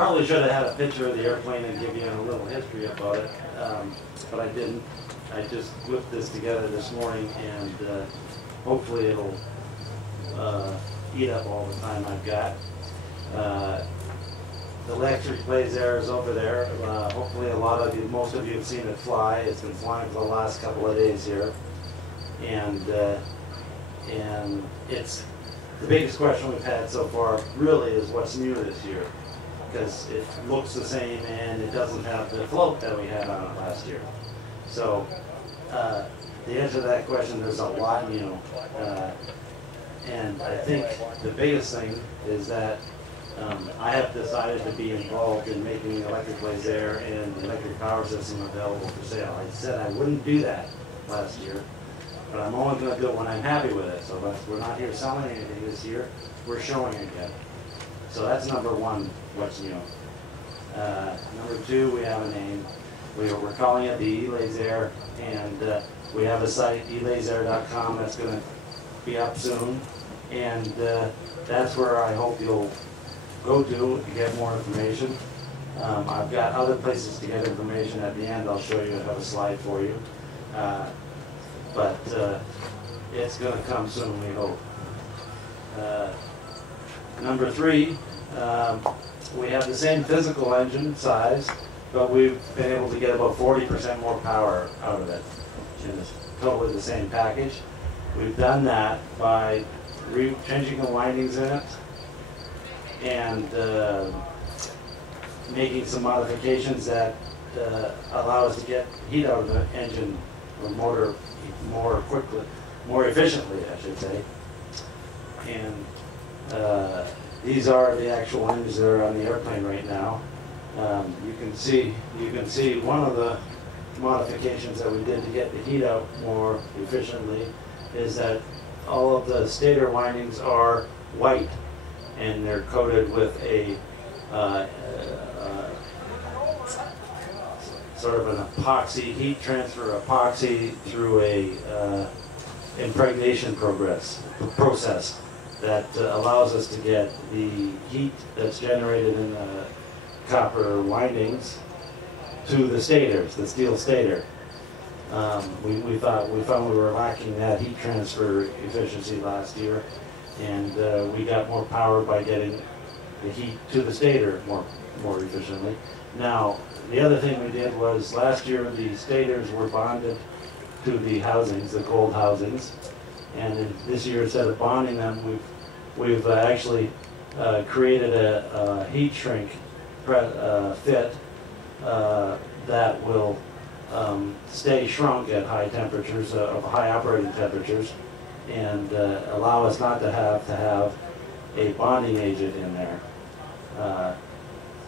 probably should have had a picture of the airplane and give you a little history about it, but I didn't. I just whipped this together this morning, and hopefully it'll eat up all the time I've got. The electric Lazair is over there. Hopefully most of you have seen it fly. It's been flying for the last couple of days here. And it's the biggest question we've had so far really is what's new this year, because it looks the same and it doesn't have the float that we had on it last year. So the answer to that question, there's a lot new. And I think the biggest thing is that I have decided to be involved in making the electric Lazair and the electric power system available for sale. I said I wouldn't do that last year, but I'm only going to do it when I'm happy with it. So we're not here selling anything this year, we're showing it again. So that's number one, what's new. Number two, we have a name. We're calling it the E-Lazair, and we have a site, elazair.com, that's going to be up soon. And that's where I hope you'll go to get more information. I've got other places to get information at the end. I'll show you. I have a slide for you. But it's going to come soon, we hope. Number three, we have the same physical engine size, but we've been able to get about 40% more power out of it. And it's totally the same package. We've done that by changing the windings in it and making some modifications that allow us to get heat out of the engine or motor more quickly, more efficiently, I should say. And these are the actual engines that are on the airplane right now. You can see one of the modifications that we did to get the heat out more efficiently is that all of the stator windings are white, and they're coated with a sort of an epoxy, heat transfer epoxy through a impregnation process that allows us to get the heat that's generated in the copper windings to the stators, the steel stator. We found we were lacking that heat transfer efficiency last year, and we got more power by getting the heat to the stator more efficiently. Now, the other thing we did was last year the stators were bonded to the housings, the cold housings, and this year instead of bonding them, we've actually created a heat shrink fit that will stay shrunk at high temperatures, of high operating temperatures, and allow us not to have a bonding agent in there.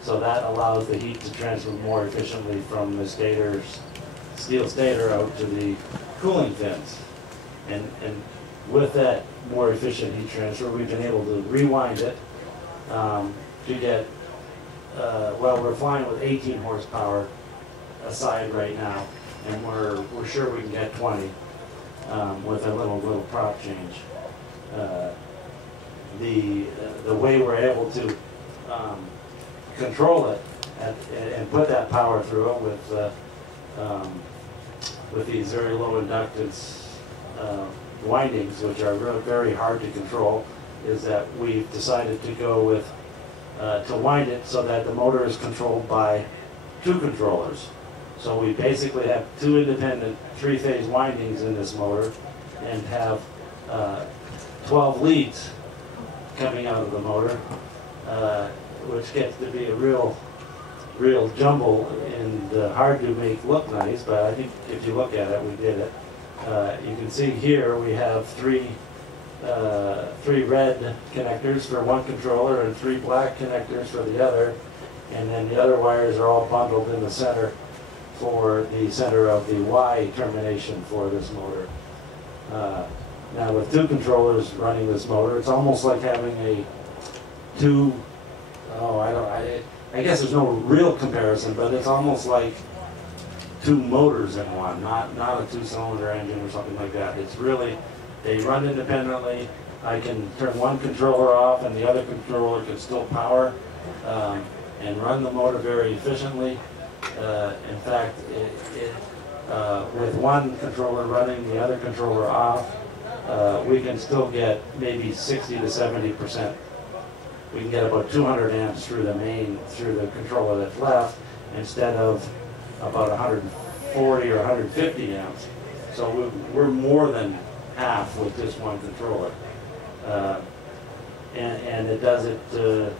So that allows the heat to transfer more efficiently from the steel stator out to the cooling fins. And with that more efficient heat transfer, we've been able to rewind it to get, well, we're flying with 18 horsepower aside right now, and we're sure we can get 20 with a little prop change. The way we're able to control it and put that power through it with these very low inductance windings, which are very hard to control, is that we've decided to go with to wind it so that the motor is controlled by two controllers. So we basically have two independent three-phase windings in this motor and have 12 leads coming out of the motor, which gets to be a real jumble and hard to make look nice, but I think if you look at it, we did it. You can see here we have three red connectors for one controller and three black connectors for the other, and then the other wires are all bundled in the center for the center of the Y termination for this motor. Now with two controllers running this motor, it's almost like having I guess there's no real comparison, but it's almost like two motors in one, not a two-cylinder engine or something like that. It's really, they run independently. I can turn one controller off and the other controller can still power, and run the motor very efficiently. In fact, with one controller running, the other controller off, we can still get maybe 60 to 70%. We can get about 200 amps through the controller that's left, instead of about 140 or 150 amps. So we're more than half with just one controller. And it does it, the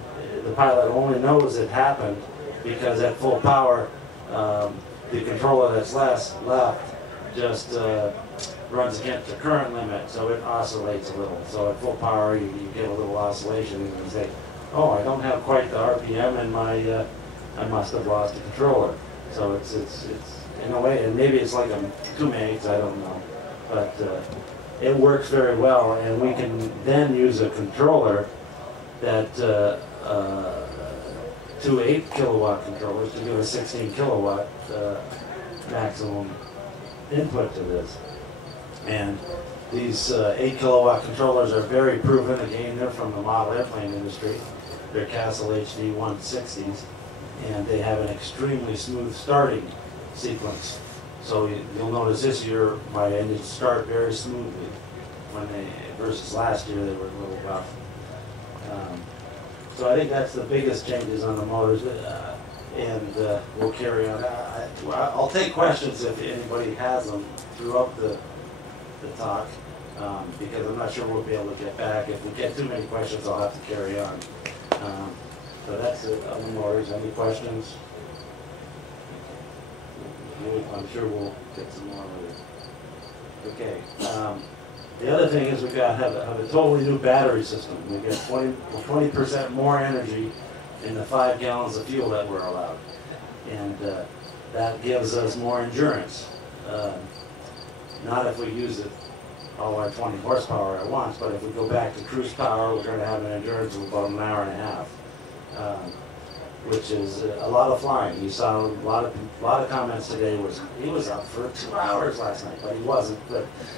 pilot only knows it happened because at full power, the controller that's left just runs against the current limit, so it oscillates a little. So at full power, you get a little oscillation, and you say, oh, I don't have quite the RPM, and I must have lost the controller. So it's in a way, and maybe it's like a 2 megs, I don't know, but it works very well, and we can then use a controller that 2 8-kilowatt controllers to give a 16 kilowatt maximum input to this. And these 8-kilowatt controllers are very proven. Again, they're from the model airplane industry. They're Castle HD 160s, and they have an extremely smooth starting sequence. So you'll notice this year my engines start very smoothly, versus last year they were a little rough. So I think that's the biggest changes on the motors, and we'll carry on. I'll take questions if anybody has them throughout the talk, because I'm not sure we'll be able to get back. If we get too many questions, I'll have to carry on. So that's it on the motors. Any questions? I'm sure we'll get some more later. Okay. The other thing is we've got to have a totally new battery system. We get 20% more energy in the 5 gallons of fuel that we're allowed, and that gives us more endurance. Not if we use it all our 20 horsepower at once, but if we go back to cruise power, we're going to have an endurance of about an hour and a half, which is a lot of flying. You saw a lot of comments today. He was up for 2 hours last night, but he wasn't.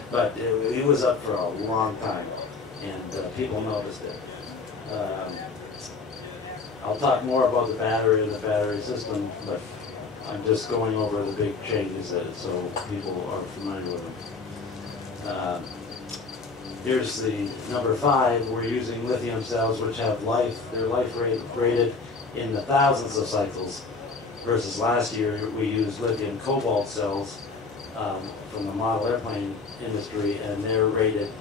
But he was up for a long time, and people noticed it. I'll talk more about the battery and the battery system, but I'm just going over the big changes so people are familiar with them. Here's the number 5. We're using lithium cells, which have their life rate rated in the thousands of cycles, versus last year we used lithium cobalt cells from the model airplane industry, and they're rated,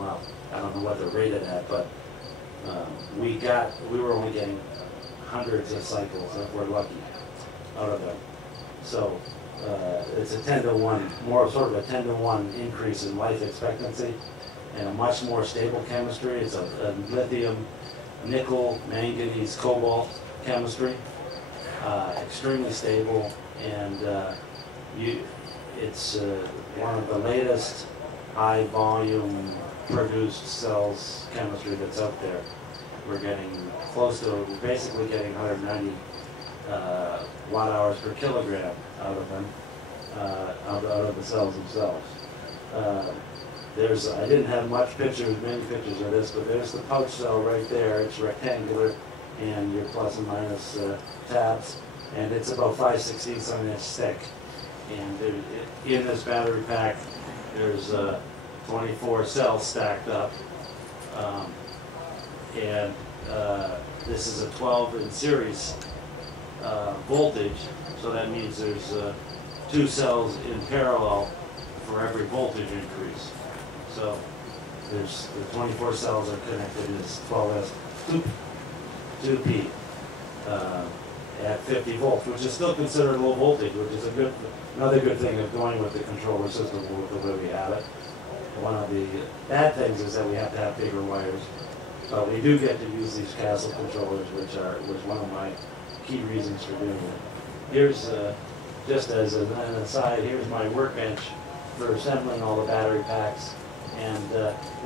well, I don't know what they're rated at, but we were only getting hundreds of cycles if we're lucky out of them. So it's a 10-to-1, more sort of a 10-to-1 increase in life expectancy, and a much more stable chemistry. It's a lithium, nickel, manganese, cobalt chemistry, extremely stable, and it's one of the latest high volume produced cells chemistry that's out there. We're getting close to, we're basically getting 190 watt hours per kilogram out of them, out of the cells themselves. I didn't have many pictures of this, but there's the pouch cell right there. It's rectangular, and your plus and minus tabs, and it's about 5/16 of an inch thick. And in this battery pack, there's 24 cells stacked up, and this is a 12 in series voltage, so that means there's 2 cells in parallel for every voltage increase. So there's the 24 cells are connected in this 12S 2P at 50 volts, which is still considered low voltage, which is another good thing of going with the controller system with the way we have it. One of the bad things is that we have to have bigger wires, but we do get to use these Castle controllers, which was one of my key reasons for doing it. Here's just as an aside, here's my workbench for assembling all the battery packs, and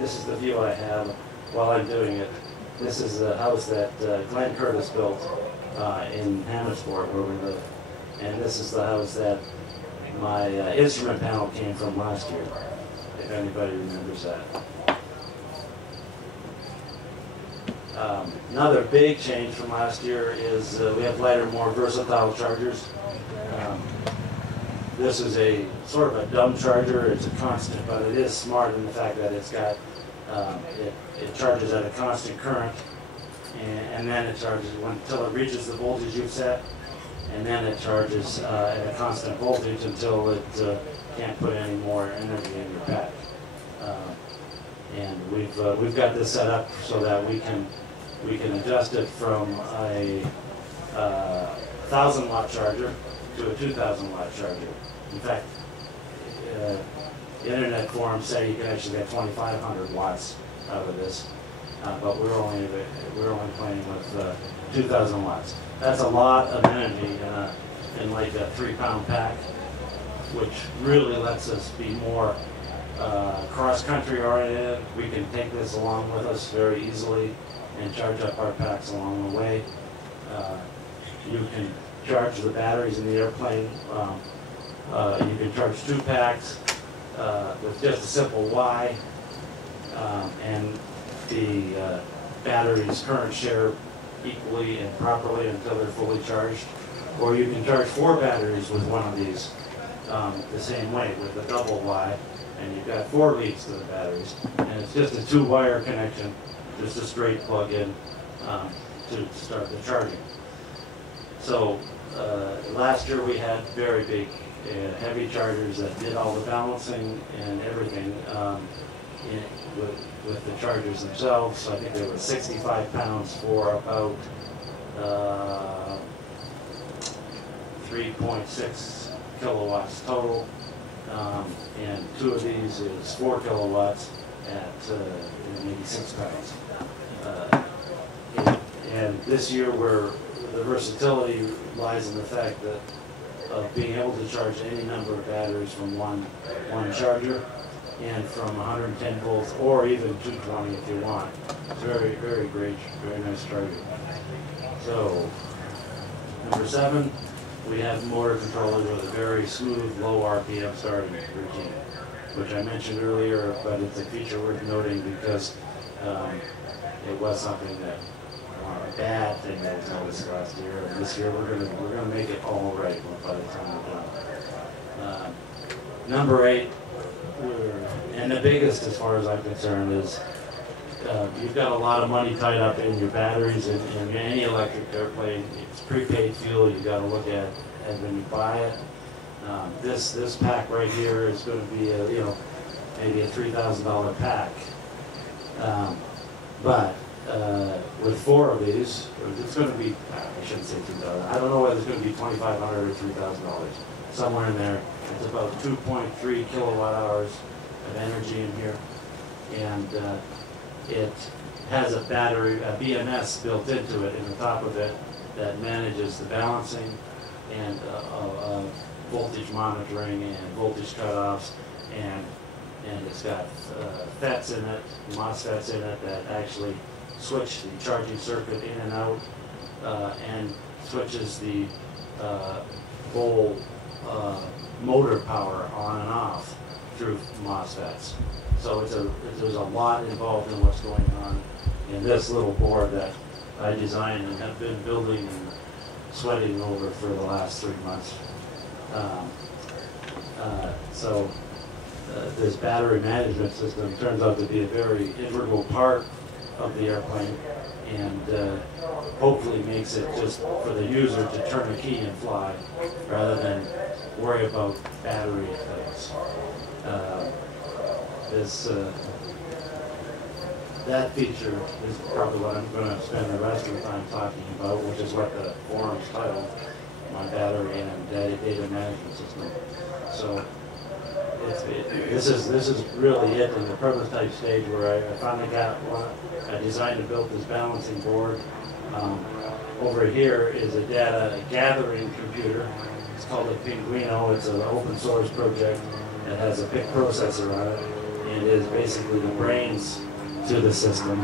this is the view I have while I'm doing it. This is the house that Glenn Curtis built in Hammondsport, where we live, and this is the house that my instrument panel came from last year, if anybody remembers that. Another big change from last year is we have lighter, more versatile chargers. This is a sort of a dumb charger. It's a constant, but it is smart in the fact that it's got it charges at a constant current, and then it charges until it reaches the voltage you've set, and then it charges at a constant voltage until it can't put any more energy in your pack. And we've got this set up so that we can adjust it from a 1,000-watt charger to a 2,000-watt charger. In fact, internet forums say you can actually get 2,500 watts out of this, but we're only playing with 2,000 watts. That's a lot of energy in like a 3-pound pack, which really lets us be more cross-country oriented. We can take this along with us very easily and charge up our packs along the way. You can charge the batteries in the airplane. You can charge 2 packs with just a simple Y, and the batteries current share equally and properly until they're fully charged. Or you can charge 4 batteries with one of these the same way with a double Y, and you've got 4 leads to the batteries. And it's just a 2-wire connection, just a straight plug-in to start the charging. So last year we had very big heavy chargers that did all the balancing and everything with the chargers themselves. So I think they were 65 pounds for about 3.6 kilowatts total, and 2 of these is 4 kilowatts at 86 pounds. And this year the versatility lies in the fact that of being able to charge any number of batteries from one charger, and from 110 volts or even 220 if you want. It's very, very great, very nice charger. So, number 7, we have motor controllers with a very smooth, low RPM starting routine, which I mentioned earlier, but it's a feature worth noting because it was something that a bad thing that was noticed last year, and this year we're gonna make it all right by the time we're done. Number 8, and the biggest as far as I'm concerned is you've got a lot of money tied up in your batteries and any electric airplane. It's prepaid fuel you got to look at when you buy it. This pack right here is going to be maybe a $3,000 pack, but with 4 of these, it's going to be, I shouldn't say $2,000. I don't know whether it's going to be $2,500 or $3,000. Somewhere in there. It's about 2.3 kilowatt hours of energy in here, and it has a battery, a BMS built into it in the top of it that manages the balancing and voltage monitoring and voltage cutoffs, and it's got FETs in it, MOSFETs in it that actually switch the charging circuit in and out, and switches the whole motor power on and off through MOSFETs. So there's a lot involved in what's going on in this little board that I designed and have been building and sweating over for the last 3 months. This battery management system turns out to be a very integral part of the airplane, and hopefully makes it just for the user to turn a key and fly rather than worry about battery things. That feature is probably what I'm going to spend the rest of the time talking about, which is what the forum's titled, my battery and data management system. So this is really it in the prototype stage where I finally got one. I designed and built this balancing board. Over here is a data gathering computer. It's called a Pinguino. It's an open source project that has a PIC processor on it, and is basically the brains to the system.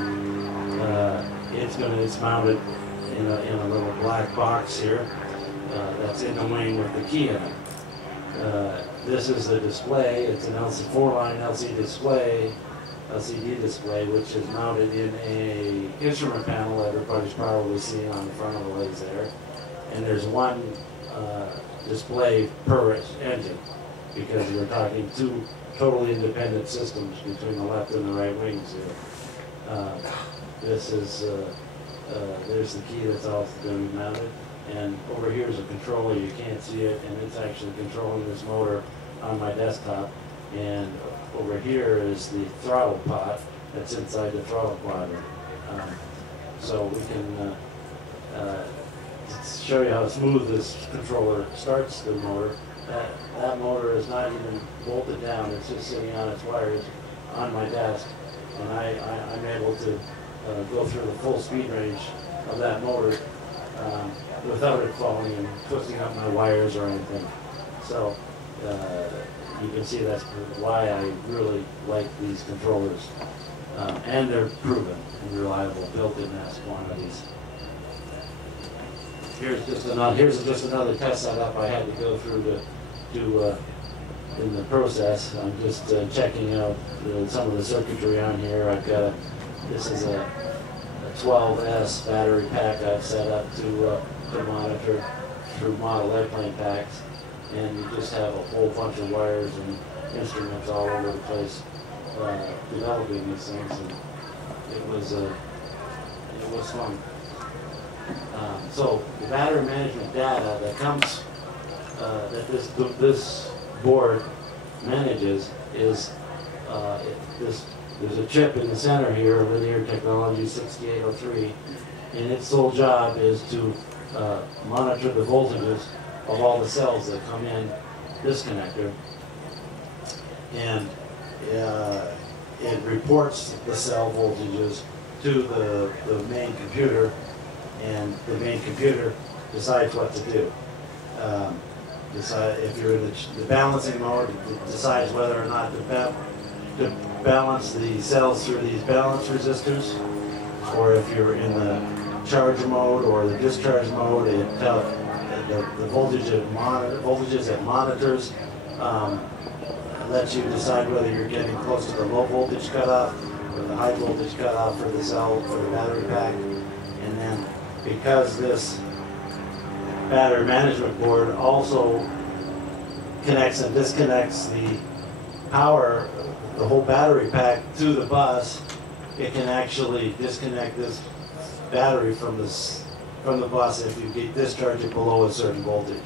It's mounted in a little black box here that's in the wing with the key in it. This is the display. It's an 4-line LCD display LCD display, which is mounted in a instrument panel that everybody's probably seen on the front of the Lazair. And there's one display per engine, because we're talking two totally independent systems between the left and the right wings here. This is, there's the key that's also going to be mounted. And over here is a controller, you can't see it, and it's actually controlling this motor on my desktop. And over here is the throttle pot that's inside the throttle quadrant. So we can show you how smooth this controller starts the motor. That motor is not even bolted down, it's just sitting on its wires on my desk. And I'm able to go through the full speed range of that motor without it falling and twisting up my wires or anything. So you can see that's why I really like these controllers. And they're proven and reliable, built in mass quantities. Here's just another test setup I had to go through to in the process. I'm just checking out some of the circuitry on here. I've got this is a 12S battery pack I've set up to monitor through model airplane packs, and you just have a whole bunch of wires and instruments all over the place developing these things, and it was fun. So the battery management data that comes that this board manages is there's a chip in the center here, Linear Technology 6803, and its sole job is to monitor the voltages of all the cells that come in this connector, and it reports the cell voltages to the main computer, and the main computer decides what to do. If you're in the balancing mode, it decides whether or not to balance the cells through these balance resistors, or if you're in the charge mode or the discharge mode, it tells the voltages it monitors, lets you decide whether you're getting close to the low voltage cutoff or the high voltage cutoff for the cell, for the battery pack. And then because this battery management board also connects and disconnects the power, the whole battery pack to the bus, it can actually disconnect this battery from the bus if you discharge it below a certain voltage.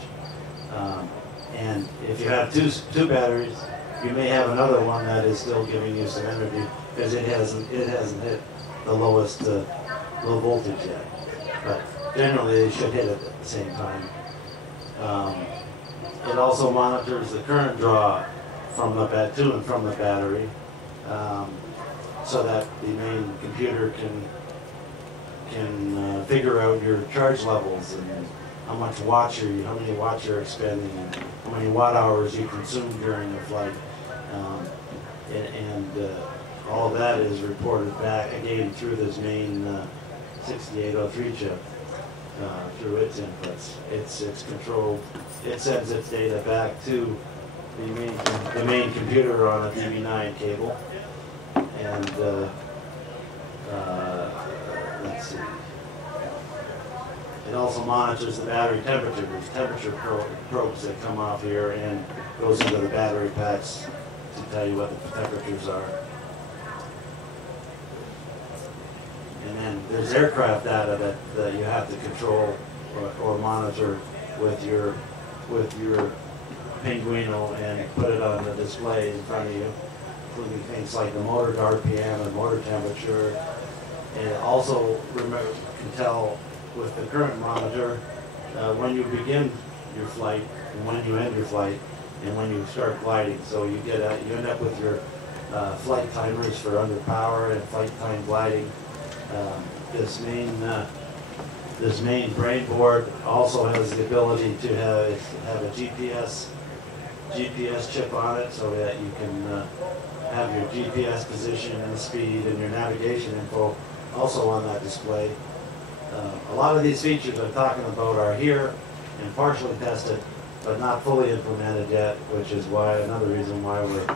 And if you have two batteries, you may have another one that is still giving you some energy because it hasn't hit the lowest low voltage yet. But generally, they should hit it at the same time. It also monitors the current draw from to and from the battery, so that the main computer can figure out your charge levels and how many watts you're expending, and how many watt hours you consume during your flight, and all of that is reported back again through this main 6803 chip. Through its inputs, it's controlled. It sends its data back to the main computer on a DB9 cable, and let's see. It also monitors the battery temperature. There's temperature probes that come off here and goes into the battery packs to tell you what the temperatures are. And then there's aircraft data that you have to control or monitor with your Pinguino and put it on the display in front of you, including things like the motor RPM and motor temperature. And it also can tell with the current monitor when you begin your flight and when you end your flight and when you start gliding. So you end up with your flight timers for under power and flight time gliding. This main brain board also has the ability to have a GPS chip on it, so that you can have your GPS position and speed and your navigation info also on that display. A lot of these features I'm talking about are here and partially tested, but not fully implemented yet, which is another reason why we're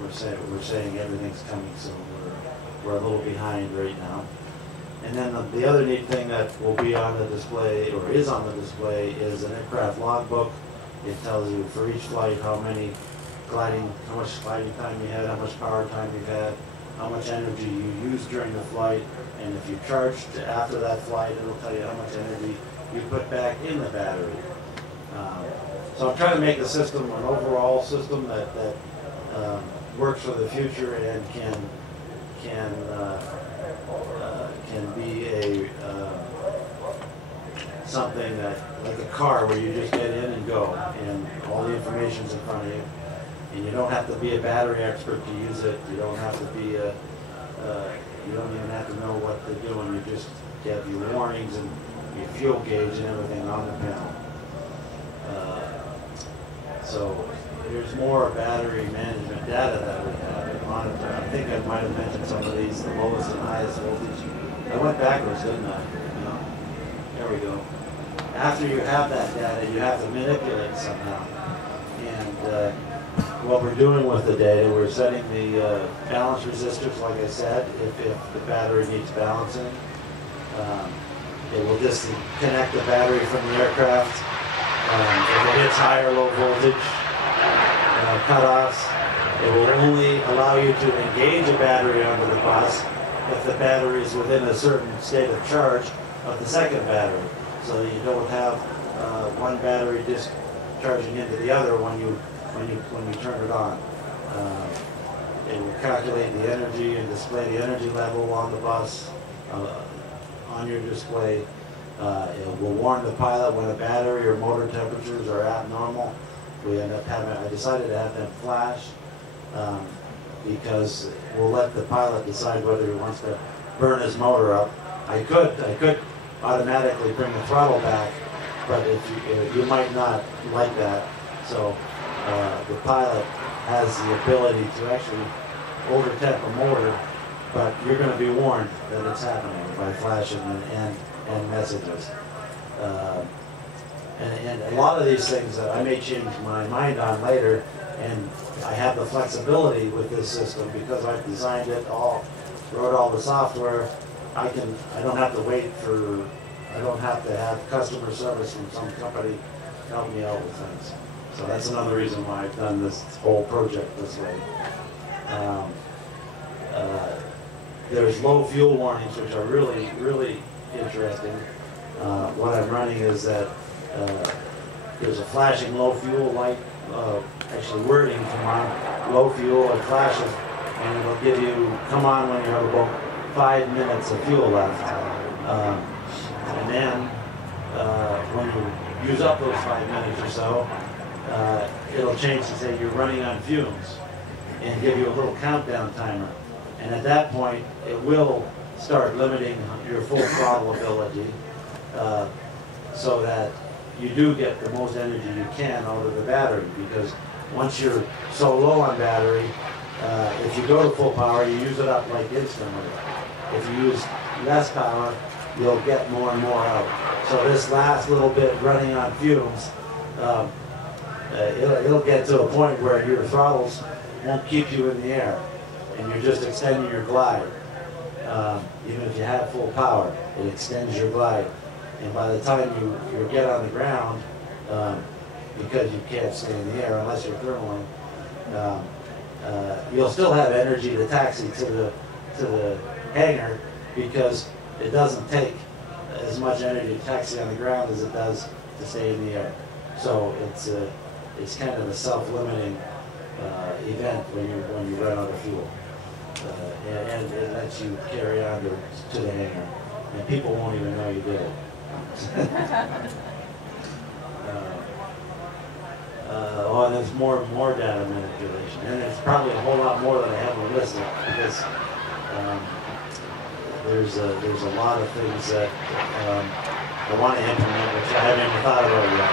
we're saying everything's coming soon. We're a little behind right now. And then the other neat thing that will be on the display, or is on the display, is an aircraft logbook. It tells you for each flight how much gliding time you had, how much power time you had, how much energy you used during the flight, and if you charged after that flight, it'll tell you how much energy you put back in the battery. So I'm trying to make the system an overall system that works for the future and can be a something that, like a car, where you just get in and go, and all the information's in front of you, and you don't have to be a battery expert to use it. You don't have to be you don't even have to know what they're doing. You just get your warnings and your fuel gauge and everything on the panel. So there's more battery management data that we have and monitor. I think I might have mentioned some of these, the lowest and highest voltage. I went backwards, didn't I? No. There we go. After you have that data, you have to manipulate it somehow. And what we're doing with the data, we're setting the balance resistors, like I said, if the battery needs balancing. It will disconnect the battery from the aircraft. If it hits high or low voltage cutoffs, it will only allow you to engage a battery onto the bus if the battery is within a certain state of charge of the second battery. So you don't have one battery discharging into the other when you turn it on. It will calculate the energy and display the energy level on the bus on your display. It will warn the pilot when a battery or motor temperatures are abnormal. We end up having, I decided to have them flash because we'll let the pilot decide whether he wants to burn his motor up. I could automatically bring the throttle back, but if you might not like that. So the pilot has the ability to actually over-temp a motor, but you're going to be warned that it's happening by flashing and messages. And a lot of these things that I may change my mind on later, and I have the flexibility with this system because I've designed it all, wrote all the software. I don't have to wait for, I don't have to have customer service from some company help me out with things. So that's another reason why I've done this whole project this way. There's low fuel warnings, which are really, really interesting. What I'm running is that there's a flashing low fuel light, actually wording come on, low fuel, it flashes, and it'll give you, come on when you have about 5 minutes of fuel left. And then when you use up those 5 minutes or so, it'll change to say you're running on fumes and give you a little countdown timer. And at that point, it will start limiting your full throttle ability so that you do get the most energy you can out of the battery, because once you're so low on battery, if you go to full power, you use it up like instantly. If you use less power, you'll get more and more out. So this last little bit running on fumes, it'll get to a point where your throttles won't keep you in the air, and you're just extending your glide. Even if you have full power, it extends your glide. And by the time you get on the ground, because you can't stay in the air unless you're thermaling, you'll still have energy to taxi to the hangar, because it doesn't take as much energy to taxi on the ground as it does to stay in the air. So it's kind of a self-limiting event when you run out of fuel, and it lets you carry on to the hangar, and people won't even know you did it. Oh, and there's more data manipulation, and there's probably a whole lot more that I haven't listed, because there's a lot of things that I want to implement, which I haven't even thought about yet.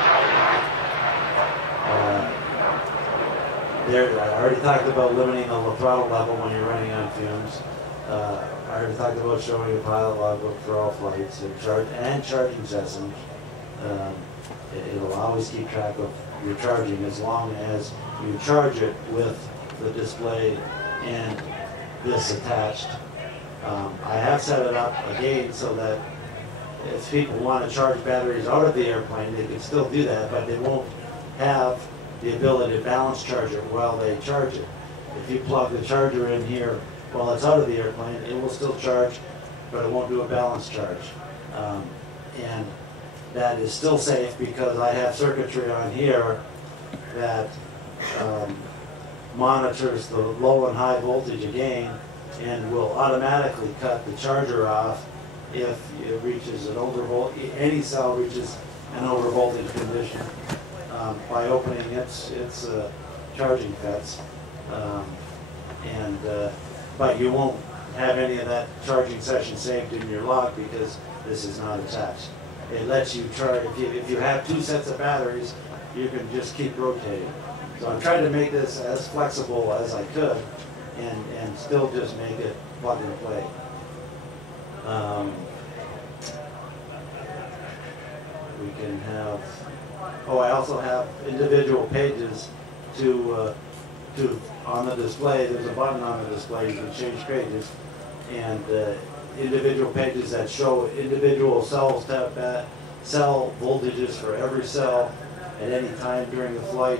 I already talked about limiting the throttle level when you're running on fumes. I already talked about showing a pilot logbook for all flights and charging sessions. It'll always keep track of your charging as long as you charge it with the display and this attached. I have set it up again so that if people want to charge batteries out of the airplane, they can still do that, but they won't have the ability to balance charge it while they charge it. If you plug the charger in here while it's out of the airplane, it will still charge, but it won't do a balance charge. And that is still safe because I have circuitry on here that monitors the low and high voltage again and will automatically cut the charger off if it reaches an overvoltage, any cell reaches an overvoltage condition by opening its charging FETs. But you won't have any of that charging session saved in your log because this is not attached. It lets you charge, if you have 2 sets of batteries, you can just keep rotating. So I'm trying to make this as flexible as I could and still just make it plug and play. We can have, I also have individual pages to on the display. There's a button on the display, you can change pages, and individual pages that show individual cell voltages for every cell at any time during the flight,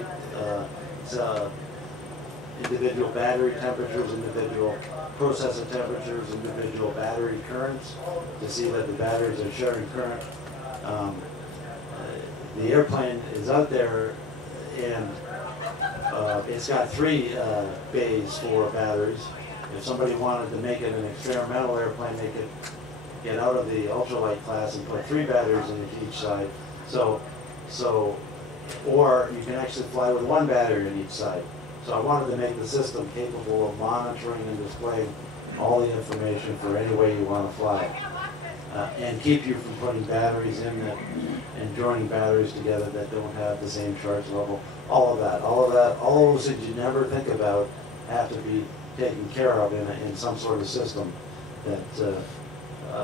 individual battery temperatures, individual processor temperatures, individual battery currents to see that the batteries are sharing current. The airplane is out there and it's got 3 bays for batteries. If somebody wanted to make it an experimental airplane, they could get out of the ultralight class and put 3 batteries in each side. Or you can actually fly with 1 battery in each side. So I wanted to make the system capable of monitoring and displaying all the information for any way you want to fly. And keep you from putting batteries in that and joining batteries together that don't have the same charge level. All those things you never think about have to be taken care of in some sort of system that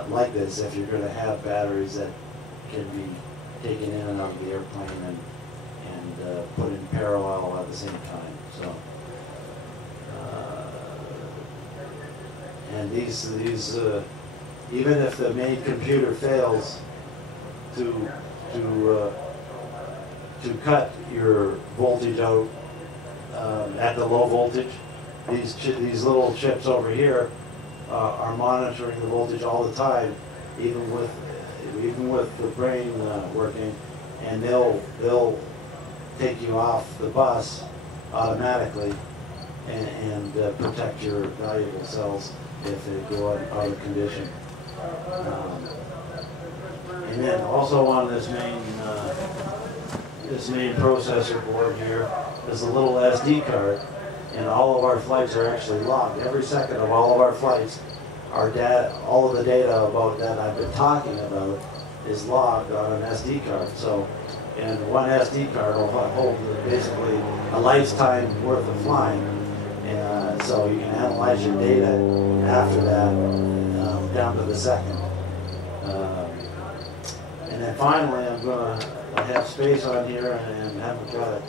like this, if you're going to have batteries that can be taken in and out of the airplane and put in parallel at the same time. So, and these even if the main computer fails to cut your voltage out at the low voltage, these little chips over here are monitoring the voltage all the time, even with the brain working, and they'll take you off the bus automatically and protect your valuable cells if they go out of condition. And then also on this main processor board here is a little SD card, and all of our flights are actually logged. Every second of all of our flights, all of the data about that I've been talking about is logged on an SD card. So, and one SD card will hold basically a lifetime worth of flying. And so you can analyze your data after that down to the second. And then finally, I have space on here and haven't got it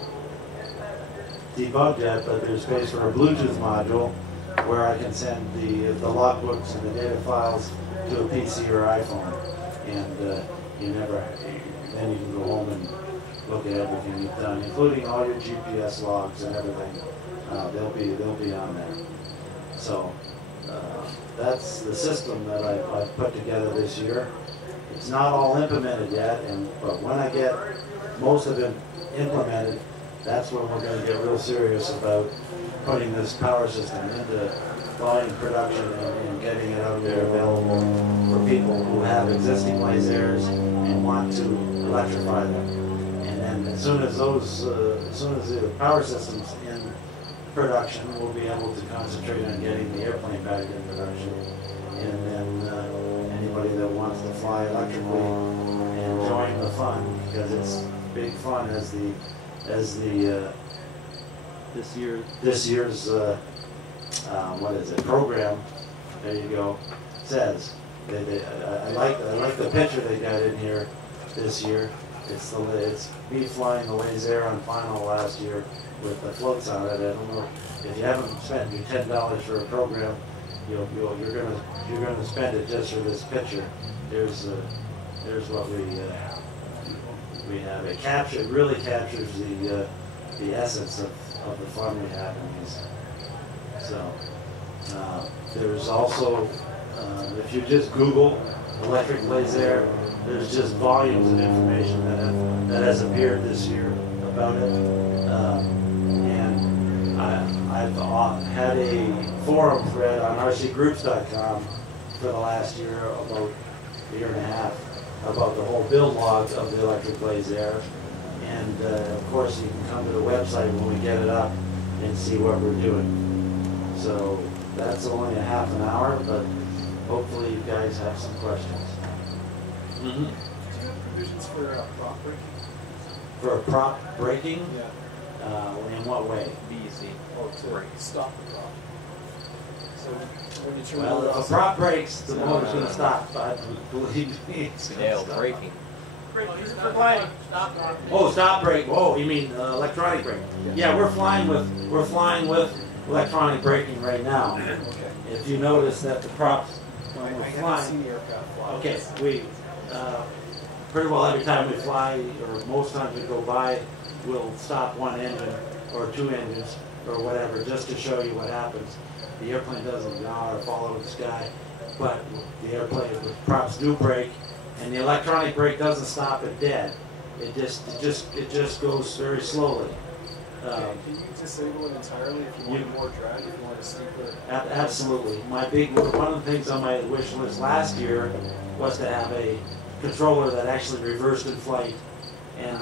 debugged yet, but there's space for a Bluetooth module where I can send the logbooks and the data files to a PC or iPhone, and then you can go home and look at everything you've done, including all your GPS logs and everything. They'll be on there. So that's the system that I've put together this year. It's not all implemented yet, but when I get most of it implemented, that's when we're going to get real serious about putting this power system into volume production and getting it out there available for people who have existing Lazairs and want to electrify them. And then as soon as the power system's in production, we'll be able to concentrate on getting the airplane back in production. And then anybody that wants to fly electrically and join the fun, because it's big fun as this year's what is it, program, there you go, says. I like the picture they got in here this year. It's me flying the Lazair on final last year with the floats on it. I don't know if you haven't spent your $10 for a program, you're gonna spend it just for this picture. There's what we have. It really captures the essence of the fun we have in these. So there's also, if you just Google electric Lazair, there's just volumes of information that has appeared this year about it. And I've had a forum thread on rcgroups.com for the last year, about a year and a half, about the whole build log of the electric Lazair. And of course, you can come to the website when we get it up and see what we're doing. So that's only a half an hour, but hopefully you guys have some questions. Do you have provisions for prop breaking? For prop breaking? Yeah. In what way? BC. Oh, to stop the prop. So when you turn Well, the if a prop breaks, the motor's going to stop. But believe me, it's going to Dale stop. braking. Oh, stop brake. Oh, you mean electronic braking? Yeah, we're flying with electronic braking right now. Okay. If you notice that the props when we're I haven't flying. seen the aircraft fly. Okay, we pretty well every time we fly, or most times we go by, we'll stop one engine or two engines or whatever, just to show you what happens. The airplane doesn't yaw or fall out of the sky, but the airplane, the props do brake, and the electronic brake doesn't stop it dead. It just goes very slowly. Okay. Can you disable it entirely if you want more drag, if you want a steeper? Absolutely. One of the things on my wish list last year was to have a controller that actually reversed in flight, and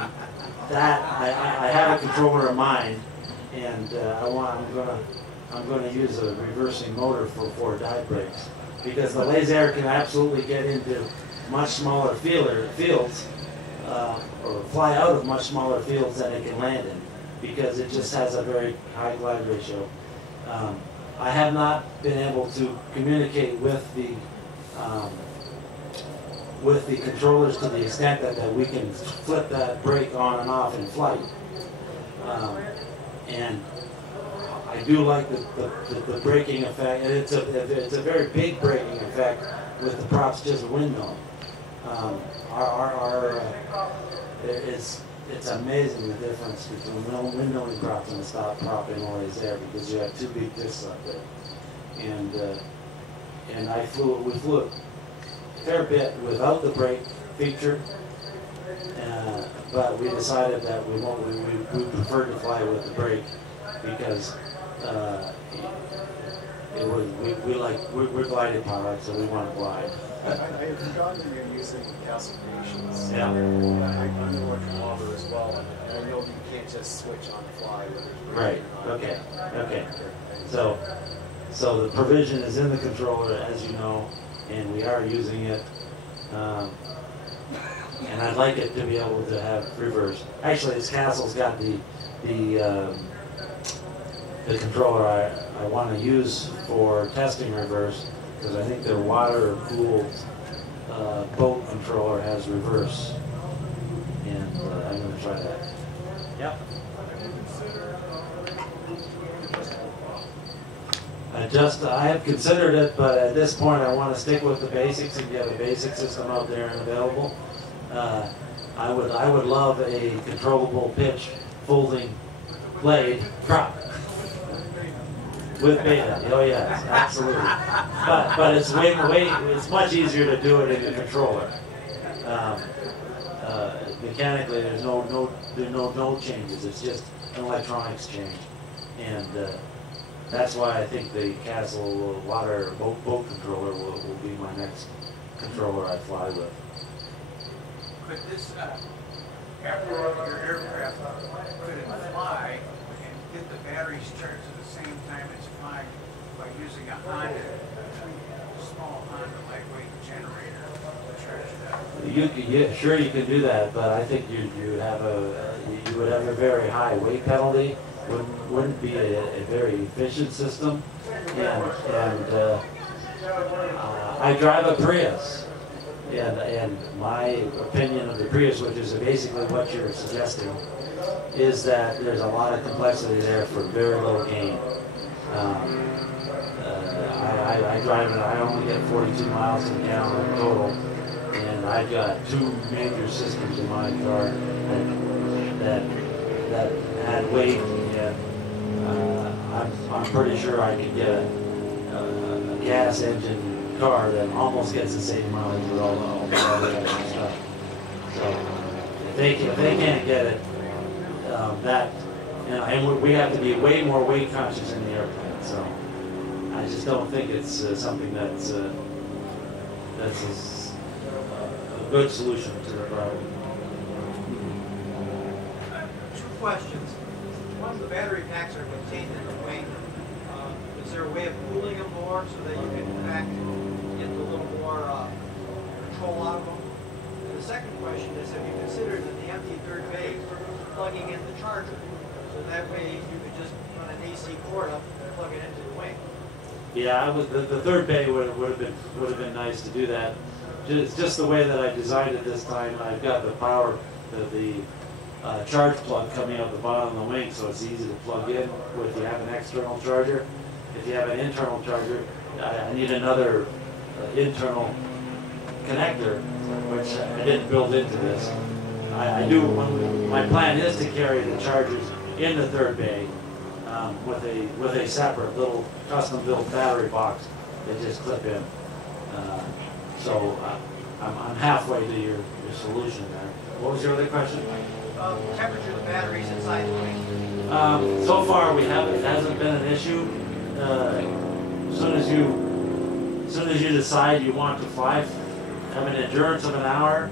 that I have a controller of mine, and I'm gonna use a reversing motor for dive brakes, because the Lazair can absolutely get into much smaller fields, or fly out of much smaller fields than it can land in, because it just has a very high glide ratio. I have not been able to communicate with the controllers to the extent that we can flip that brake on and off in flight. And I do like the braking effect, and it's a very big braking effect with the props just windmilling. It's amazing the difference between windmilling props and a stop prop in Lazair, because you have two big discs up there. And we flew it a fair bit without the brake feature, but we decided that we preferred to fly with the brake, because we're glided pilot, so we want to glide. I had forgotten that you're using Castle Creations. Yeah. I'm an electromotor as well, and I know you can't just switch on the fly. Right. Okay. Okay. So the provision is in the controller, as you know, and we are using it. And I'd like it to be able to have reverse. Actually, this Castle's got the controller I want to use for testing reverse, because I think their water-cooled boat controller has reverse, and I'm going to try that. Yep. I have considered it, but at this point I want to stick with the basics and get a basic system out there and available. I would love a controllable pitch folding blade prop with beta. Oh yes, absolutely. But it's much easier to do it in the controller. Mechanically, there's no changes. It's just an electronics change, and that's why I think the Castle water boat controller will be my next controller I fly with. Could this after your aircraft could it fly and get the batteries charged at the same time it's flying by using a small Honda lightweight generator to charge that? Sure you can do that, but I think you would have a very high weight penalty. Wouldn't be a very efficient system, and I drive a Prius, And my opinion of the Prius, which is basically what you're suggesting, is that there's a lot of complexity there for very low gain. I drive it, I only get 42 miles to the gallon total, and I've got two major systems in my car that add weight, and I'm pretty sure I could get a gas engine car that almost gets the same mileage with all the other stuff. So if they can't get it, and we have to be way more weight conscious in the airplane. So I just don't think it's something that's a good solution to the problem. Two questions. One, the battery packs are contained in the wing. Is there a way of cooling them more so that you can, in fact, get a little more control out of them? And the second question is, have you considered in the empty third bay plugging in the charger? So that way you could just run an AC cord up and plug it into the wing. Yeah, the third bay would have been nice to do that. Just the way that I designed it this time, I've got the power, the charge plug coming out the bottom of the wing, so it's easy to plug in if you have an external charger. If you have an internal charger, I need another internal connector, which I didn't build into this. I do. My plan is to carry the chargers in the third bay with a separate little custom-built battery box that just clip in. So I'm halfway to your solution there. What was your other question? Temperature of the batteries inside the wing. So far, it hasn't been an issue. As soon as you decide you want to fly, have an endurance of an hour,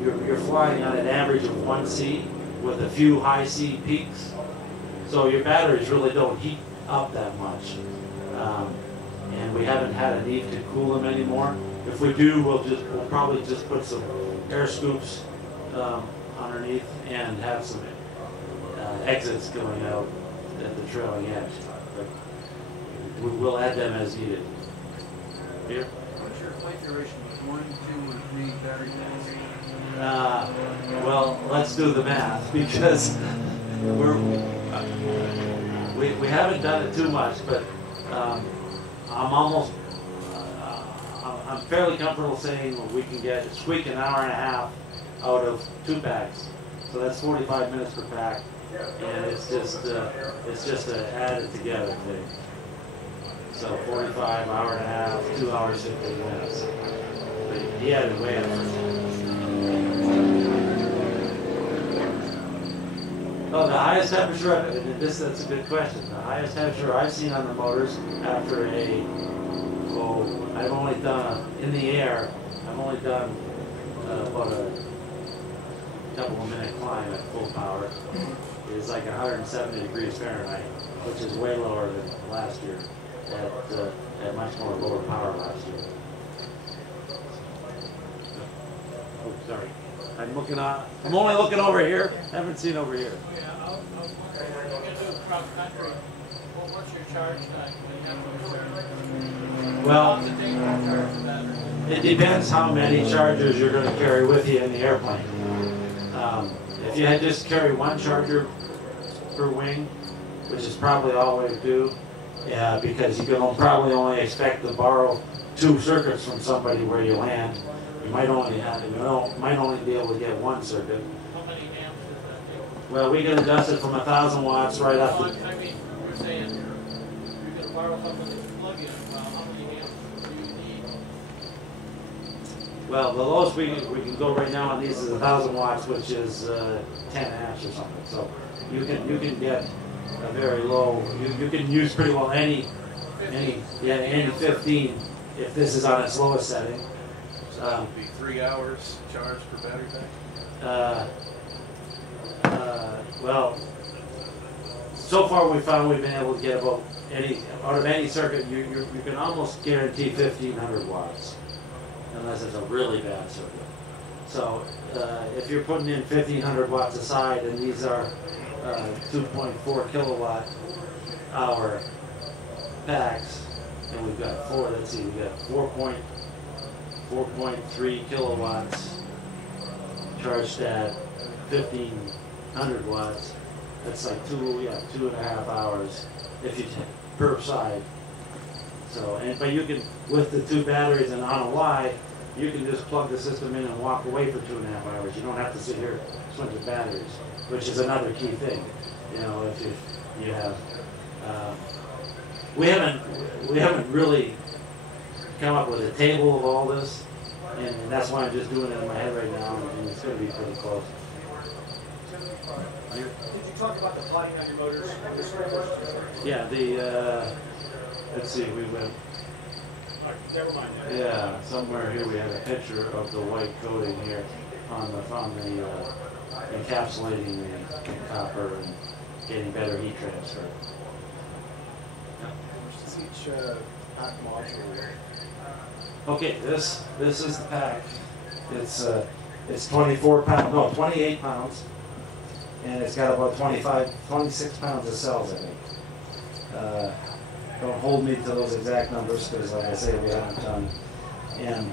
you're flying on an average of 1C with a few high C peaks. So your batteries really don't heat up that much. And we haven't had a need to cool them anymore. If we do, we'll probably just put some air scoops underneath and have some exits going out at the trailing edge. But we'll add them as needed. Here? What's your flight duration with 1, 2, or 3 battery packs? Well, let's do the math because we haven't done it too much, but I'm fairly comfortable saying we can squeak an hour and a half out of 2 packs. So that's 45 minutes per pack, and it's just an added together thing. So 45, hour and a half, 2 hours, 15 minutes. But he added way up. Oh, the highest temperature, that's a good question. The highest temperature I've seen on the motors after I've only done, in the air, I've only done about a couple of minute climb at full power. Is like 170 degrees Fahrenheit, which is way lower than last year, at much more lower power last year. Oh, sorry. I'm only looking over here. Haven't seen over here. Yeah, you're going to do cross country. Well, what's your charge time when you have to Well, it depends how many chargers you're going to carry with you in the airplane. If you had just carry one charger per wing, which is probably all we do, because you can probably only expect to borrow 2 circuits from somebody where you land. You might only be able to get 1 circuit. How many amps does that take? Well, we can adjust it from 1,000 watts right up to. I mean, you're saying you're going to borrow something to plug in. How many amps do you need? Well, the lowest we can go right now on these is 1,000 watts, which is 10 amps or something. So you can get a very low. You can use pretty well any 15 if this is on its lowest setting. That would be 3 hours charge per battery pack? Well, so far we found we've been able to get out of any circuit, you can almost guarantee 1,500 watts, unless it's a really bad circuit. So if you're putting in 1,500 watts aside, and these are 2.4 kilowatt hour packs, and we've got 4. Let's see, we've got 4.3 kilowatts charged at 1500 watts. That's like 2.5 hours if you take per side. So, but you can, with the 2 batteries and on a Y, you can just plug the system in and walk away for 2.5 hours. You don't have to sit here switching batteries, which is another key thing. You know, if you have, we haven't really come up with a table of all this, and that's why I'm just doing it in my head right now, and it's going to be pretty close. Did you talk about the plotting on your motors? Yeah, let's see, we went. Never mind. Yeah, somewhere here we have a picture of the white coating here on the encapsulating the copper and getting better heat transfer. Does each pack module? Okay, this is the pack. It's 24 pounds, no, 28 pounds, and it's got about 26 pounds of cells in it. Don't hold me to those exact numbers because, like I say, we haven't done. And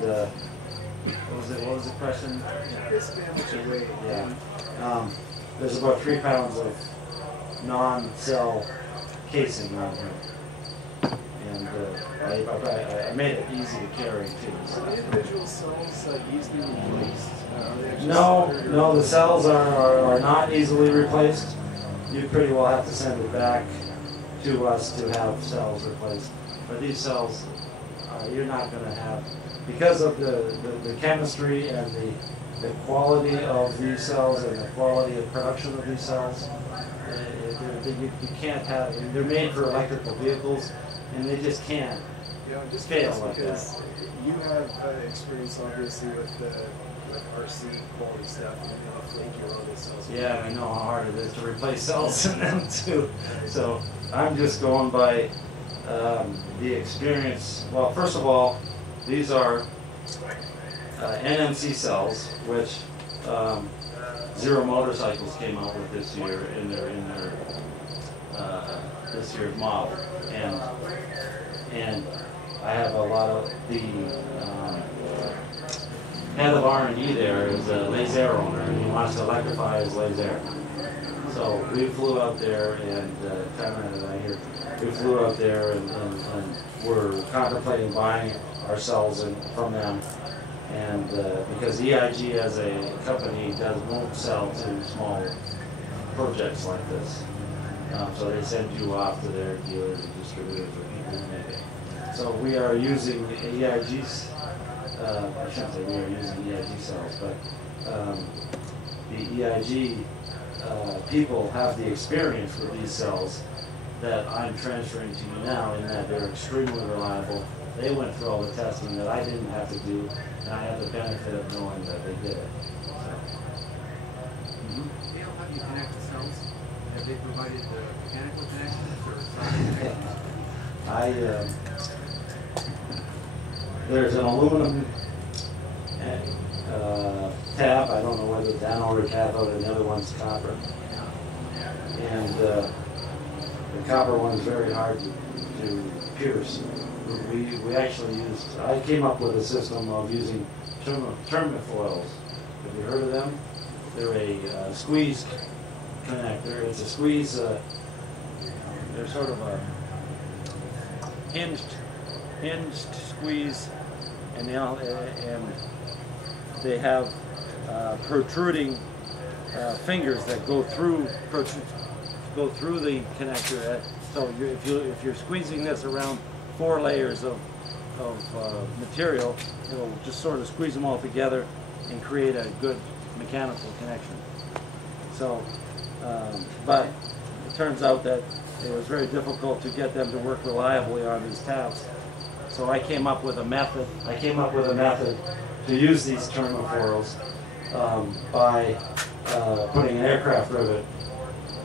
what was the question? Basically, how much you weigh. Yeah. There's about 3 pounds of non-cell casing on here. And I made it easy to carry too. So the individual cells easily replaced? No, the cells are not easily replaced. You pretty well have to send it back to us to have cells replaced. But these cells, you're not going to have, because of the chemistry and the quality of these cells and the quality of production of these cells, you can't have, they're made for electrical vehicles, and they just can't fail like because that. You have experience, obviously, with RC quality stuff, and you know how flaky all these cells are. Yeah, I know how hard it is to replace cells in them too. So I'm just going by the experience. Well, first of all, these are NMC cells, which Zero Motorcycles came out with this year in their this year's model, and I have a lot of the head of R&D there is a Lazair owner, and he wants to electrify his Lazair. So we flew out there, and Kramer and I here, we flew out there, and we're contemplating buying ourselves from them. And because EIG as a company won't sell to small projects like this. So they send you off to their dealers and distributors or people who make it. So we are using EIG's, I shouldn't say we are using EIG cells, but the EIG people have the experience with these cells that I'm transferring to you now, in that they're extremely reliable. They went through all the testing that I didn't have to do, and I have the benefit of knowing that they did it. So. Dale, how do you connect the cells? Have they provided the mechanical connections or solder connections? There's an aluminum tab. I don't know whether it's anode or cathode, and the other one's copper. And the copper one is very hard to pierce. We actually used, I came up with a system of using termofoils. Have you heard of them? They're a squeeze connector. It's a squeeze, they're sort of a hinged squeeze, and they have protruding fingers that go through the connector. So if you're squeezing this around 4 layers of material, it'll just sort of squeeze them all together and create a good mechanical connection. So, but it turns out that it was very difficult to get them to work reliably on these tabs. So I came up with a method. To use these termofoils by putting an aircraft rivet,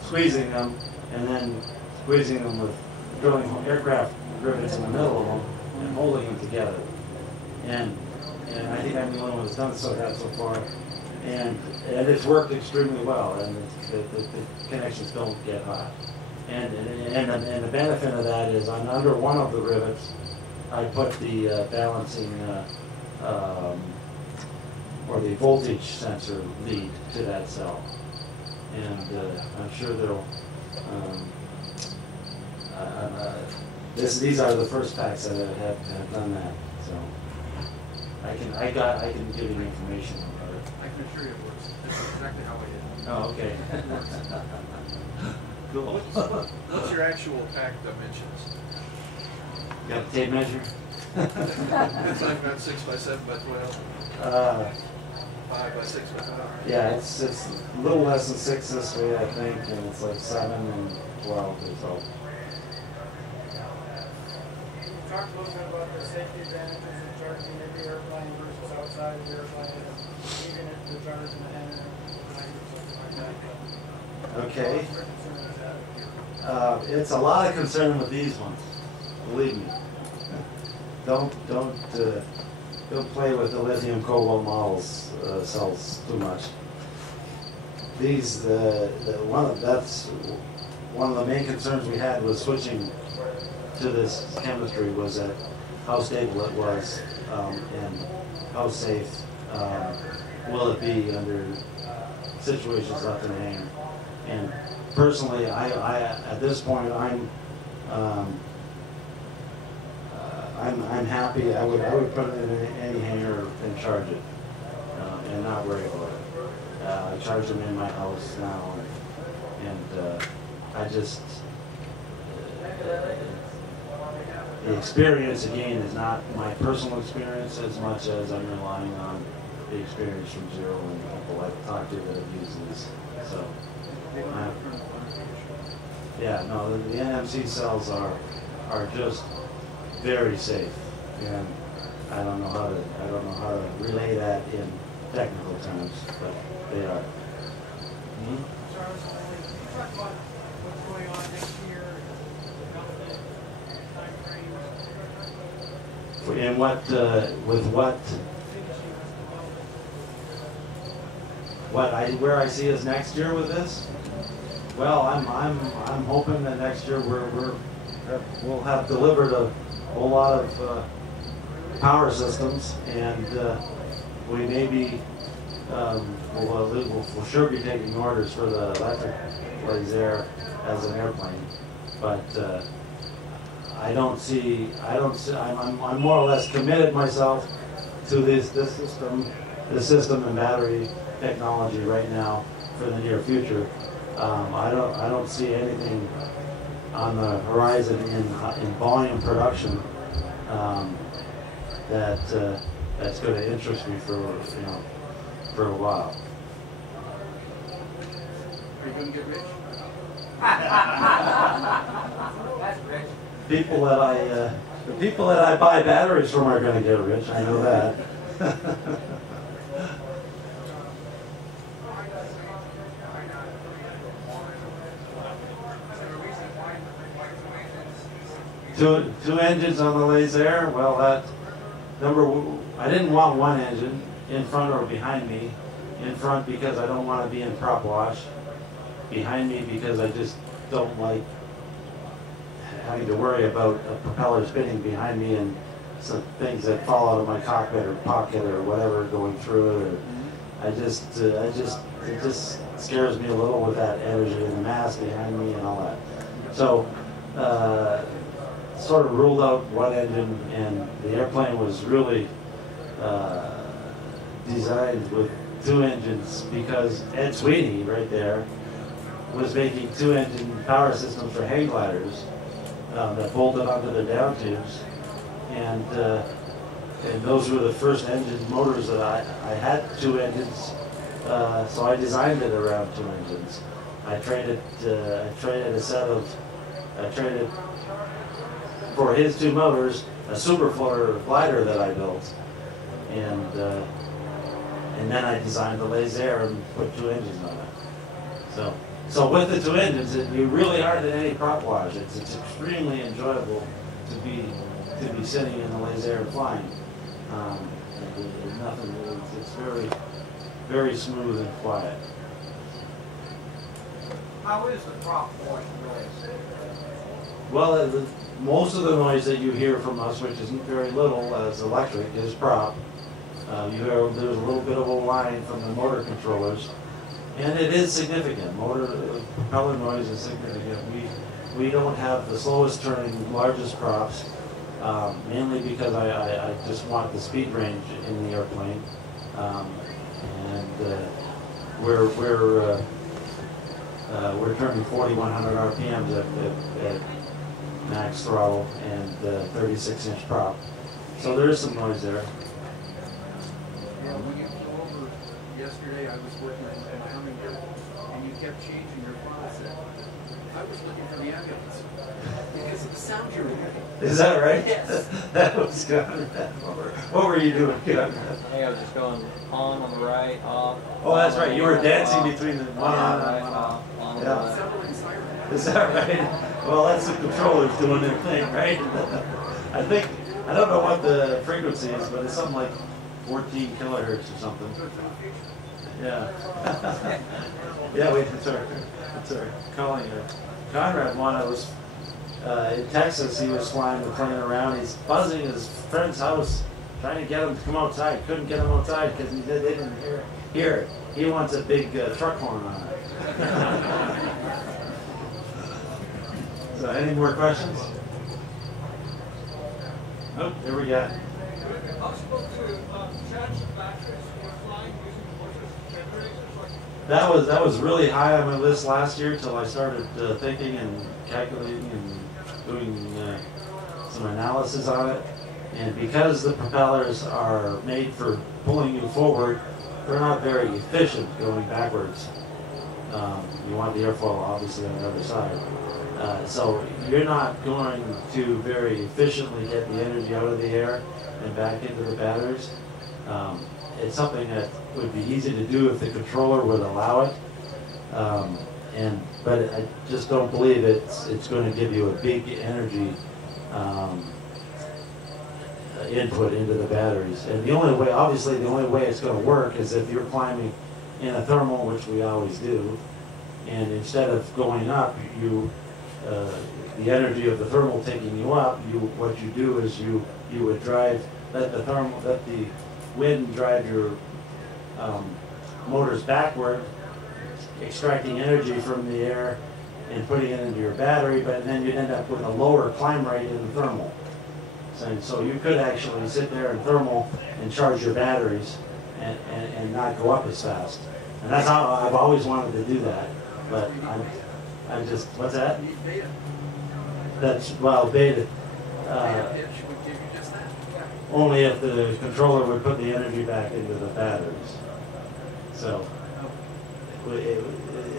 squeezing them, and then squeezing them with drilling aircraft rivets in the middle of them and holding them together. And I think I'm the only one that's done that so far. And it's worked extremely well, and the connections don't get hot. And the benefit of that is under one of the rivets, I put the balancing or the voltage sensor lead to that cell. And I'm sure they'll, these are the first packs that have done that. So I can give you information about it. I can assure you it works. That's exactly how I did it. Oh, okay. Cool. What's your actual pack dimensions? Got the tape measure? It's like about 6 by 7 by 12. 5 by 6 by 5. Yeah, it's a little less than 6 this way, I think, and it's like 7 and 12 or so. Talk a little bit about the safety advantages of charging in the airplane versus outside of the airplane, and even if the charge in the hand or something like that. Okay. What concern is that? It's a lot of concern with these ones, believe me. Don't play with the lithium cobalt models cells too much. These that's one of the main concerns we had was switching to this chemistry, was that how stable it was and how safe will it be under situations left in the hangar. And personally, I at this point I'm happy. I would put it in any hangar and charge it and not worry about it. I charge them in my house now, and I just the experience again is not my personal experience as much as I'm relying on the experience from Zero and people I've talked to that have used these. So. Yeah, no, the NMC cells are just very safe, and I don't know how to relay that in technical terms, but they are. Charles, can you talk about what's going on next year, development, time frames? In what with what? Where I see us next year with this? Well, I'm hoping that next year we'll have delivered a whole lot of power systems, and we may be we'll sure be taking orders for the electric Lazair as an airplane, but I'm more or less committed myself to this system and battery technology right now for the near future. I don't see anything on the horizon in volume production that's going to interest me for a while. Are you going to get rich? That's rich. The people that I buy batteries from are going to get rich. I know that. Two engines on the Lazair. Well, I didn't want one engine in front or behind me. In front because I don't want to be in prop wash. Behind me because I just don't like having to worry about a propeller spinning behind me and some things that fall out of my cockpit or pocket or whatever going through it. Or it just scares me a little with that energy and the mass behind me and all that. So. Sort of ruled out one engine, and the airplane was really designed with 2 engines because Ed Sweeney right there was making 2-engine power systems for hang gliders that bolted onto their down tubes, and those were the first engine motors that I had 2 engines, so I designed it around 2 engines. I traded for his 2 motors, a super floater glider that I built, and then I designed the Lazair and put 2 engines on it. So with the 2 engines, you really aren't in any prop wash. It's extremely enjoyable to be sitting in the Lazair and flying. There's nothing. It's very, very smooth and quiet. How is the prop wash noise? Well, most of the noise that you hear from us, which isn't very little as electric, is prop. You hear there's a little bit of a whine from the motor controllers, and it is significant. Propeller noise is significant. We don't have the slowest turning, largest props, mainly because I just want the speed range in the airplane, and we're turning 4,100 RPMs at max throttle and 36-inch prop. So there is some noise there. Yeah, when you flew over yesterday, I was working on coming here, and you kept changing your file set. I was looking for the ambulance because of the sound you were making. Is that right? Yes. That was good. What were you doing? I think I was just going on the right, off. Oh, that's right. You were dancing off, between the one on right, and one off. on Yeah. the left. Sounded like siren. Is that right? Well, that's the controllers doing their thing, right? I don't know what the frequency is, but it's something like 14 kilohertz or something. Yeah. Yeah, that's our calling it. Conrad was in Texas. He was flying the plane around. He's buzzing his friend's house, trying to get him to come outside. Couldn't get him outside because they didn't hear it. He wants a big truck horn on it. So, any more questions? Nope. Here we go. Are you possible to charge the batteries when flying using motors generators? That was really high on my list last year till I started thinking and calculating and doing some analysis on it. And because the propellers are made for pulling you forward, they're not very efficient going backwards. You want the airfoil obviously on the other side. So you're not going to very efficiently get the energy out of the air and back into the batteries. It's something that would be easy to do if the controller would allow it. But I just don't believe it's going to give you a big energy input into the batteries. And the only way it's going to work is if you're climbing in a thermal, which we always do, and instead of going up, the energy of the thermal taking you up, what you do is you would let the wind drive your motors backward, extracting energy from the air and putting it into your battery, but then you'd end up with a lower climb rate in the thermal. So you could actually sit there in thermal and charge your batteries and not go up as fast. And that's how I've always wanted to do that. But I'm just, what's that? Beta. That's, well, beta. Beta pitch would give you just that. Only if the controller would put the energy back into the batteries. So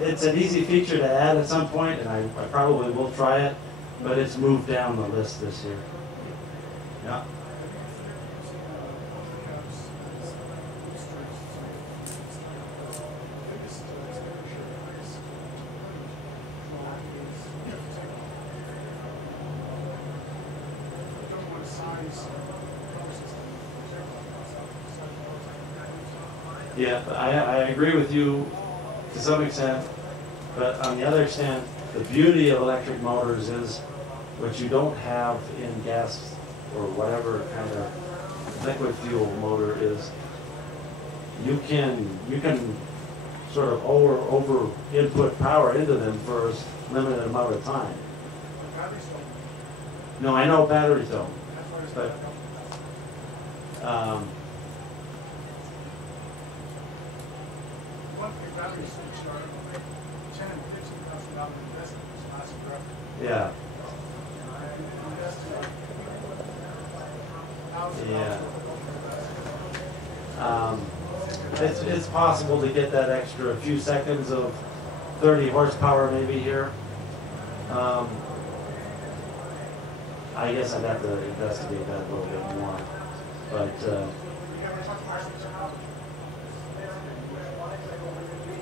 it's an easy feature to add at some point, and I probably will try it, but it's moved down the list this year. Yeah. Yeah, I agree with you to some extent, but on the other extent, the beauty of electric motors is what you don't have in gas or whatever kind of liquid fuel motor is you can sort of over input power into them for a limited amount of time. No, I know batteries don't, but yeah. Yeah. It's possible to get that extra few seconds of 30 horsepower maybe here. I guess I'd have to investigate that a little bit more. But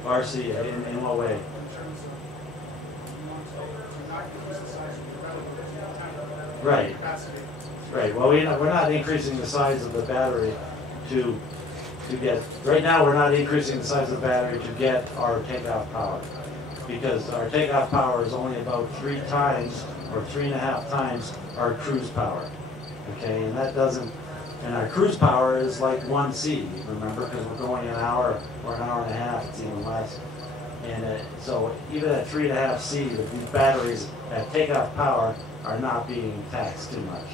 RC, in what way? Right. Right. Well, we're not increasing the size of the battery to get. Right now, we're not increasing the size of the battery to get our takeoff power, because our takeoff power is only about 3 times or 3.5 times our cruise power. Okay, and that doesn't And our cruise power is like 1 C, remember, because we're going an hour or an hour and a half, it's even less. And so even at 3.5 C, these batteries at takeoff power are not being taxed too much.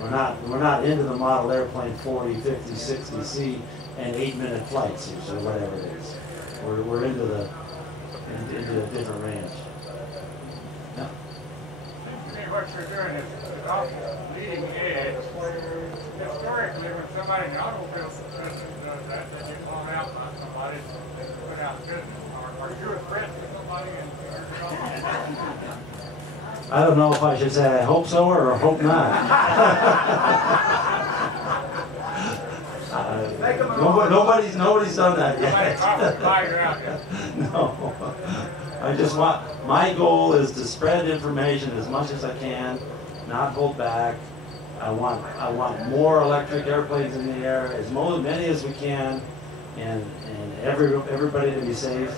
We're not into the model airplane 40, 50, 60 C and 8-minute flights or whatever it is. We're into a different range. Yeah. What you're doing is off leading edge. Historically, when somebody in the automobile business does that, they get blown out by somebody that put out business. Are you a threat to somebody in your company? I don't know if I should say I hope so or hope not. Nobody's done that yet. No. I just want, my goal is to spread information as much as I can, not hold back. I want more electric airplanes in the air, as many as we can, and everybody to be safe.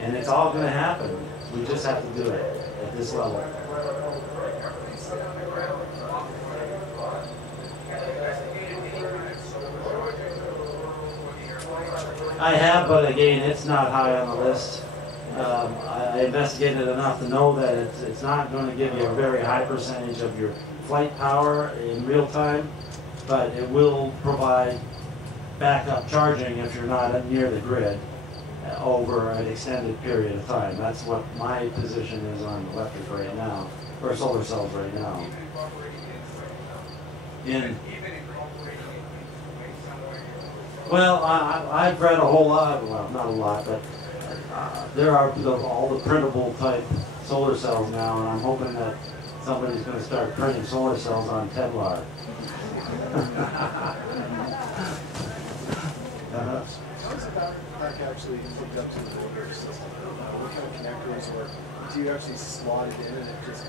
And it's all going to happen. We just have to do it at this level. I have, but again, it's not high on the list. I investigated enough to know that it's not going to give you a very high percentage of your flight power in real time, but it will provide backup charging if you're not near the grid over an extended period of time. That's what my position is on electric right now, or solar cells right now. Well, I've read a whole lot, well, not a lot, but there are all the printable type solar cells now, and I'm hoping that somebody's going to start printing solar cells on Kevlar. How is the back actually hooked up to the motor system? What kind of connectors, or do you actually slot it in and it just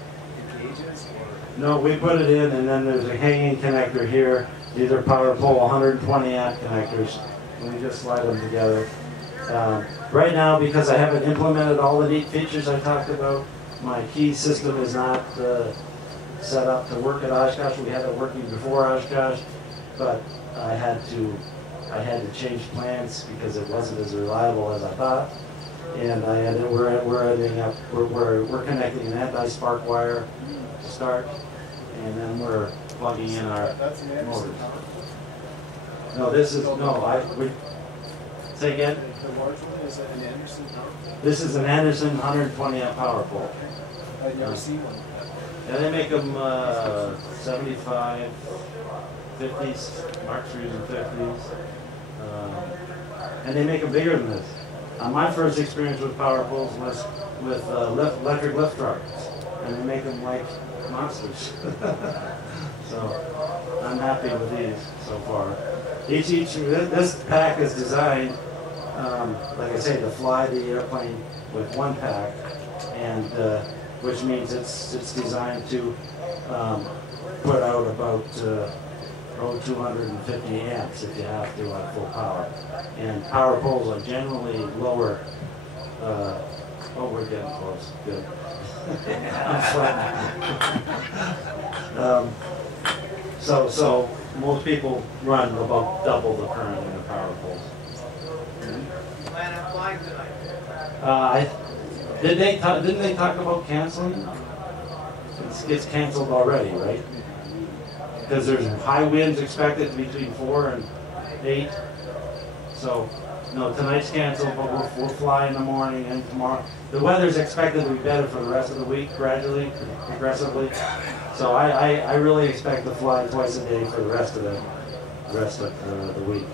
engages? Or? No, we put it in, and then there's a hanging connector here. These are power pole 120 amp connectors, and we just slide them together. Right now, because I haven't implemented all the neat features I talked about, my key system is not set up to work at Oshkosh. We had it working before Oshkosh, but I had to change plans because it wasn't as reliable as I thought. And we're connecting an anti-spark wire to start, and then we're plugging in our motors. No, this is say again. The large one is an Anderson power pole. This is an Anderson 120 amp power pole. I've never seen one. Yeah, they make them 75, 50s, Mark's using 50s, and they make them bigger than this. My first experience with power poles was with electric lift trucks, and they make them like monsters. So I'm happy with these so far. This pack is designed, like I say, to fly the airplane with one pack, and which means it's designed to put out about 250 amps if you have to at full power. And power poles are generally lower. Oh, we're getting close. Good. I'm sweating. So most people run about double the current in the power poles. Plan on flying tonight? Didn't they talk about canceling? It's canceled already, right? Because there's high winds expected between 4 and 8. So, no, tonight's canceled, but we'll fly in the morning and tomorrow. The weather's expected to be better for the rest of the week, gradually, progressively. So I really expect to fly twice a day for the rest of the week.